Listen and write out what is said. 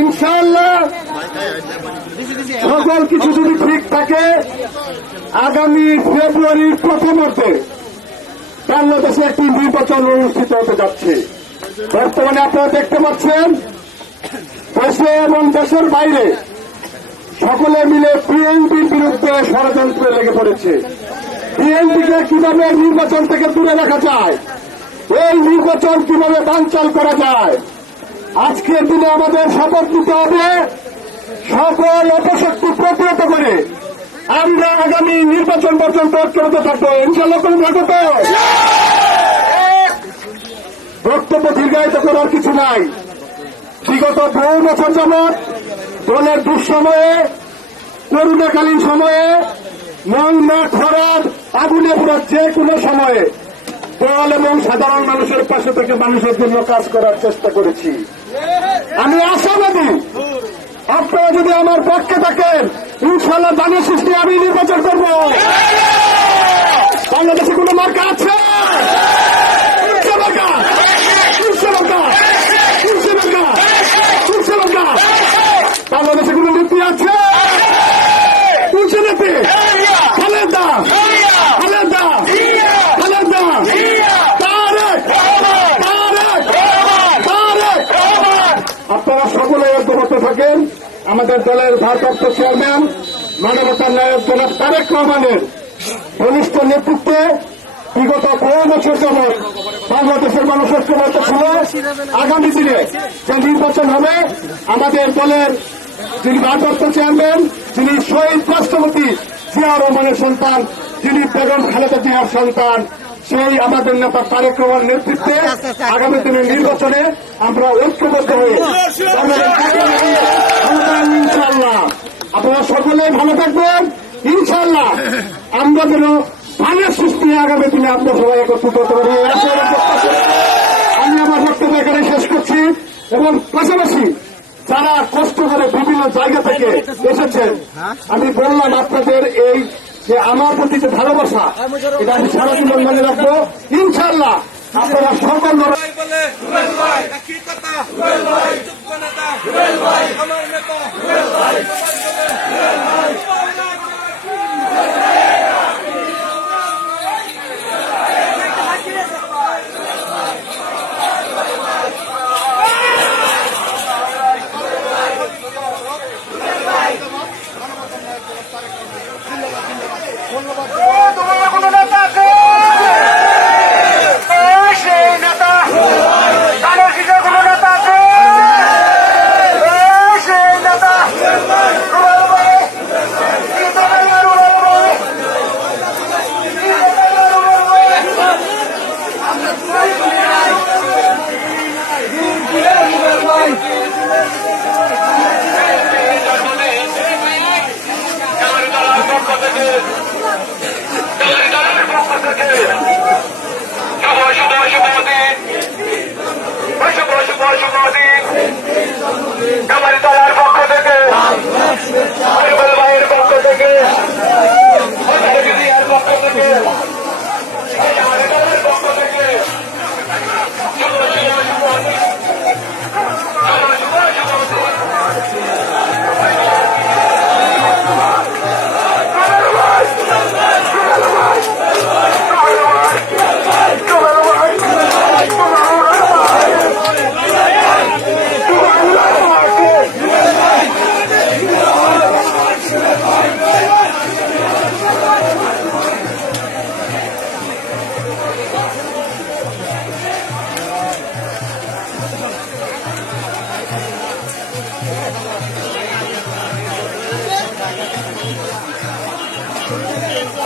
ইনশাল্লাহ সকল কিছু যদি ঠিক থাকে, আগামী ফেব্রুয়ারির প্রথম অর্ধে বাংলাদেশে একটি নির্বাচন অনুষ্ঠিত হতে যাচ্ছে। বর্তমানে আপনারা দেখতে পাচ্ছেন, দেশে এবং দেশের বাইরে সকলে মিলে বিএনপির বিরুদ্ধে ষড়যন্ত্রে লেগে পড়েছে। বিএনপিকে কীভাবে নির্বাচন থেকে দূরে রাখা যায়, এই নির্বাচন কীভাবে বাঞ্চাল করা যায় আজকের দিনে আমাদের শপথ নিতে হবে। সকল অপশক্তি প্রতিহত করে। আমরা আগামী নির্বাচন পর্যন্ত ঐক্যবদ্ধ থাকব। ইনশাল্লাহ থাকব তো বক্তব্য দীর্ঘায়িত করার কিছু নাই। বিগত বহু বছর যাবৎ দলের দুঃসময়ে, করুণাকালীন সময়ে মংনা খরার, আগুনে পুরো যে কোনো সময়ে দল এবং সাধারণ মানুষের পাশে থেকে মানুষের জন্য কাজ করার চেষ্টা করেছি। আমি আশাবাদী। আপনারা যদি আমার পক্ষে থাকেন ইনশাল্লাহ দানের সৃষ্টি আমি নির্বাচন করব। বাংলাদেশে কোনো মার্কা আছে? তিনশো টাকা তিনশো টাকা তিনশো টাকা তিনশো টাকা বাংলাদেশে কোনো নীতি আছে তিনশো নীতি খালেদা খালেদা খালেদা তারেক তারেক তারেক আপনারা সকলে ঐক্যবদ্ধ থাকেন আমাদের দলের ভারপ্রাপ্ত চেয়ারম্যান, মানবতার নায়ক জনাব তারেক রহমানের ঘনিষ্ঠ নেতৃত্বে বিগত বহু বছর যাবৎ বাংলাদেশের মানুষ ঐক্যবদ্ধ ছিল। আগামী দিনে যে নির্বাচন হবে, আমাদের দলের যিনি ভারপ্রাপ্ত চেয়ারম্যান, যিনি শহীদ রাষ্ট্রপতি জিয়া রহমানের সন্তান, যিনি বেগম খালেদা জিয়ার সন্তান সেই আমাদের নেতা তারেক রহমানের নেতৃত্বে আগামী দিনের নির্বাচনে আমরা ঐক্যবদ্ধ হয়ে ইনশাল্লাহ আপনারা সকলেই ভালো থাকবেন। ইনশাল্লাহ আমরা যেন ধানের সৃষ্টি আগামী দিনে আমরা সবাই একত্রিত করে আমি আমার বক্তব্য এখানে শেষ করছি এবং পাশাপাশি যারা কষ্ট করে বিভিন্ন জায়গা থেকে এসেছেন আমি বললাম আপনাদের এই যে আমার প্রতি যে ভালোবাসা, এটা আমি সারা জীবন মনে রাখব। ইনশাল্লাহ আপনারা সকল ভাই Thank you.